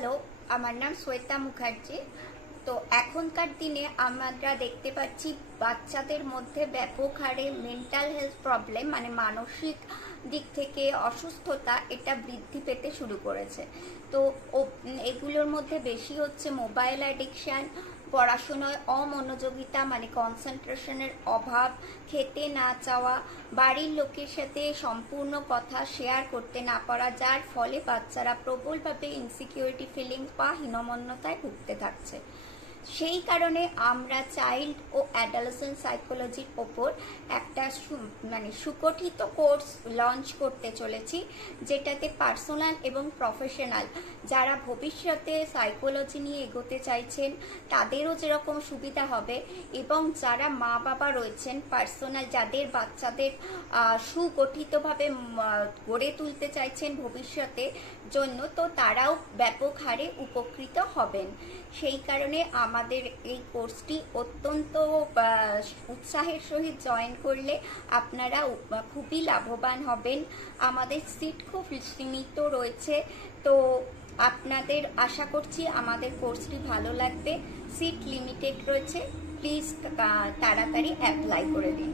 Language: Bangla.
হ্যালো, আমার নাম শ্বেতা মুখার্জি। তো এখনকার দিনে আমরা দেখতে পাচ্ছি বাচ্চাদের মধ্যে ব্যাপক হারে মেন্টাল হেলথ প্রবলেম, মানে মানসিক দিক থেকে অসুস্থতা, এটা বৃদ্ধি পেতে শুরু করেছে। তো এগুলোর মধ্যে বেশি হচ্ছে মোবাইল অ্যাডিকশান, পড়াশোনায় অমনোযোগিতা মানে কনসেন্ট্রেশনের অভাব, খেতে না চাওয়া, বাড়ির লোকের সাথে সম্পূর্ণ কথা শেয়ার করতে না পারা, যার ফলে বাচ্চারা প্রবলভাবে ইনসিকিউরিটি ফিলিংস বা হীনমন্যতায় ভুগতে থাকছে। সেই কারণে আমরা চাইল্ড ও অ্যাডোলেসেন্ট সাইকোলজির ওপর একটা সুগঠিত কোর্স লঞ্চ করতে চলেছি, যেটাতে পার্সোনাল এবং প্রফেশনাল যারা ভবিষ্যতে সাইকোলজি নিয়ে এগোতে চাইছেন তাদেরও যেরকম সুবিধা হবে, এবং যারা মা বাবা রয়েছেন পার্সোনাল, যাদের বাচ্চাদের সুগঠিতভাবে গড়ে তুলতে চাইছেন ভবিষ্যতে জন্য, তো তারাও ব্যাপক হারে উপকৃত হবেন। সেই কারণে আমাদের এই কোর্সটি অত্যন্ত উৎসাহের সহিত জয়েন করলে আপনারা খুবই লাভবান হবেন। আমাদের সিট খুব সীমিত রয়েছে, তো আপনাদের আশা করছি আমাদের কোর্সটি ভালো লাগবে। সিট লিমিটেড রয়েছে, প্লিজ তাড়াতাড়ি অ্যাপ্লাই করে দিন।